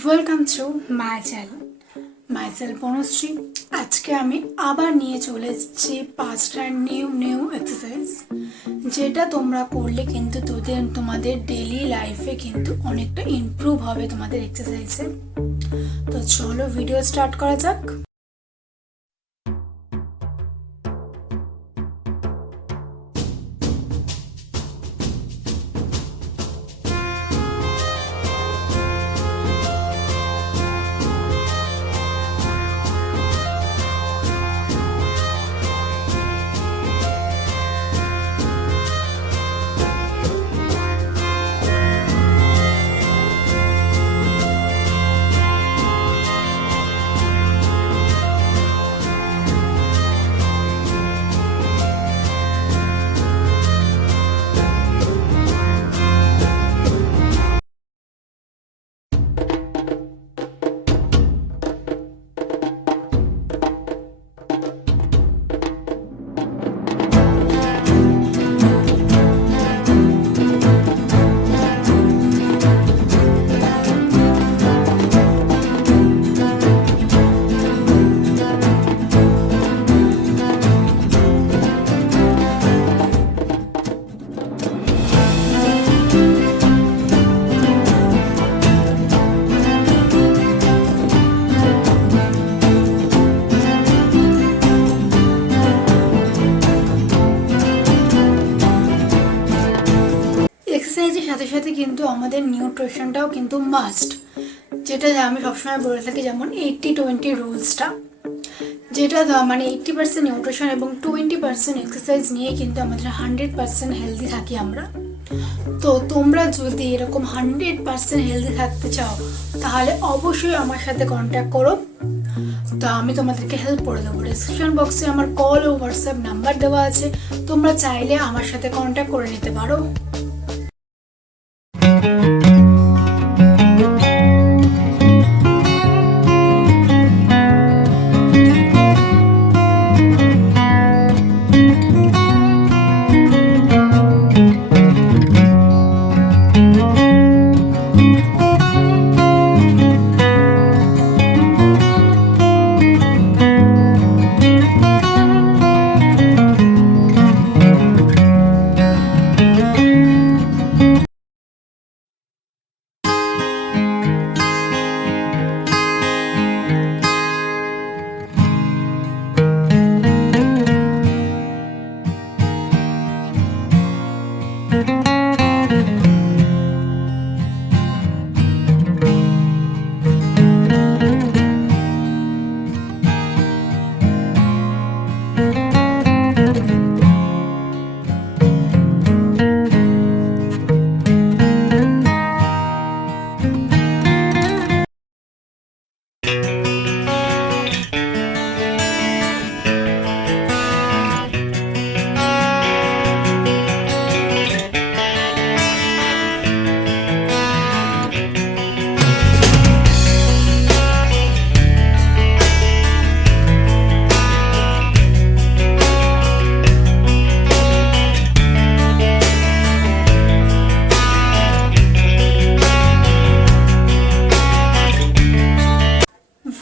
Welcome to my channel myself Anushree. আজকে আমি আবার নিয়ে চলে এসেছি 5টা নিউ এক্সারসাইজ, যেটা তোমরা করলে কিন্তু তোমাদের ডেইলি লাইফে কিন্তু অনেকটা ইমপ্রুভ হবে তোমাদের এক্সারসাইজে। তো চলো ভিডিও স্টার্ট করা যাক। এক্সারসাইজের সাথে সাথে কিন্তু আমাদের নিউট্রিশনটাও কিন্তু মাস্ট, যেটা আমি সবসময় বলে থাকি, যেমন 80-20 রুলসটা, যেটা মানে 80% নিউট্রিশন এবং 20% এক্সারসাইজ নিয়ে কিন্তু আমাদের 100% হেলদি থাকি আমরা। তো তোমরা যদি এরকম 100% হেলদি থাকতে চাও তাহলে অবশ্যই আমার সাথে কন্ট্যাক্ট করো। তো আমি তোমাদেরকে হেল্প করে দেবো। ডিসক্রিপশন বক্সে আমার কল ও হোয়াটসঅ্যাপ নাম্বার দেওয়া আছে, তোমরা চাইলে আমার সাথে কন্ট্যাক্ট করে নিতে পারো।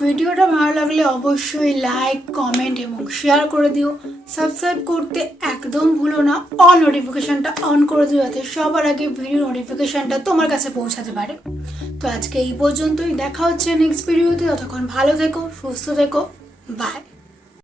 ভিডিওটা ভালো লাগলে অবশ্যই লাইক, কমেন্ট এবং শেয়ার করে দিও। সাবস্ক্রাইব করতে একদম ভুলো না। অল নোটিফিকেশনটা অন করে দিও, যাতে সবার আগে ভিডিও নোটিফিকেশনটা তোমার কাছে পৌঁছাতে পারে। তো আজকে এই পর্যন্তই, দেখা হচ্ছে নেক্সট ভিডিওতে। ততক্ষণ ভালো থেকো, সুস্থ থেকো, বাই।